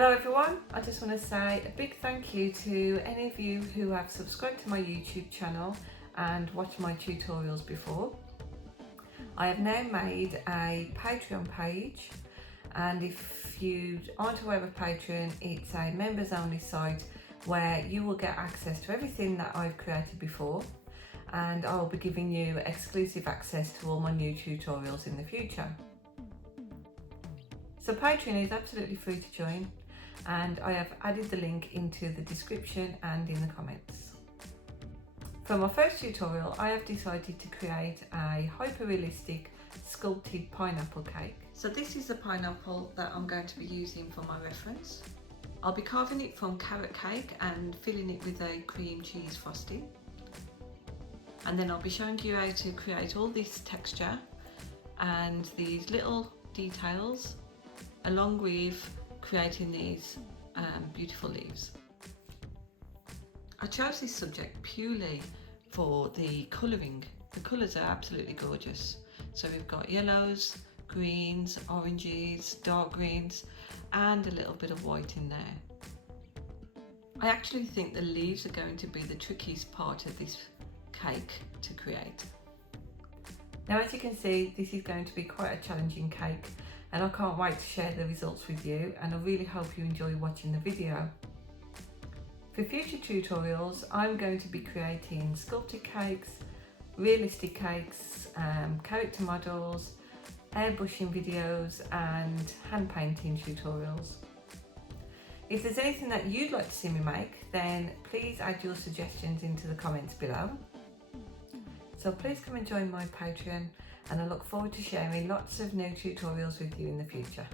Hello everyone, I just want to say a big thank you to any of you who have subscribed to my YouTube channel and watched my tutorials before. I have now made a Patreon page, and if you aren't aware of Patreon, it's a members only site where you will get access to everything that I've created before, and I'll be giving you exclusive access to all my new tutorials in the future. So Patreon is absolutely free to join, and I have added the link into the description and in the comments. For my first tutorial, I have decided to create a hyper-realistic sculpted pineapple cake. So this is the pineapple that I'm going to be using for my reference. I'll be carving it from carrot cake and filling it with a cream cheese frosting. And then I'll be showing you how to create all this texture and these little details, along with creating these beautiful leaves. I chose this subject purely for the colouring. The colours are absolutely gorgeous. So we've got yellows, greens, oranges, dark greens, and a little bit of white in there. I actually think the leaves are going to be the trickiest part of this cake to create. Now, as you can see, this is going to be quite a challenging cake, and I can't wait to share the results with you, and I really hope you enjoy watching the video. For future tutorials, I'm going to be creating sculpted cakes, realistic cakes, character models, airbrushing videos and hand painting tutorials. If there's anything that you'd like to see me make, then please add your suggestions into the comments below. So please come and join my Patreon, and I look forward to sharing lots of new tutorials with you in the future.